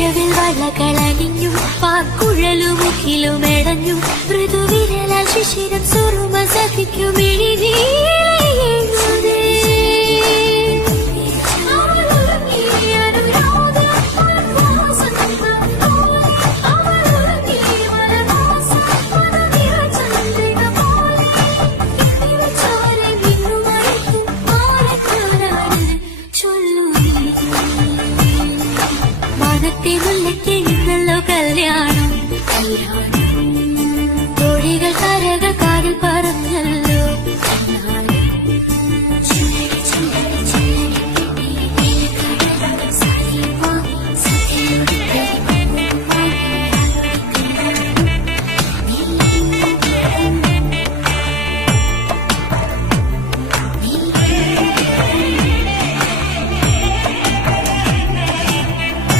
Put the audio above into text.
മഴവിൽ വള്ളകളണിഞ്ഞു പാക്കുഴലുമുഖിലുമെടഞ്ഞു മൃദുവിരല ശിശിരം സുറുമ സഖിക്കും കല്യാണം കോഴികൾ കരകൾ കാതിൽ പറ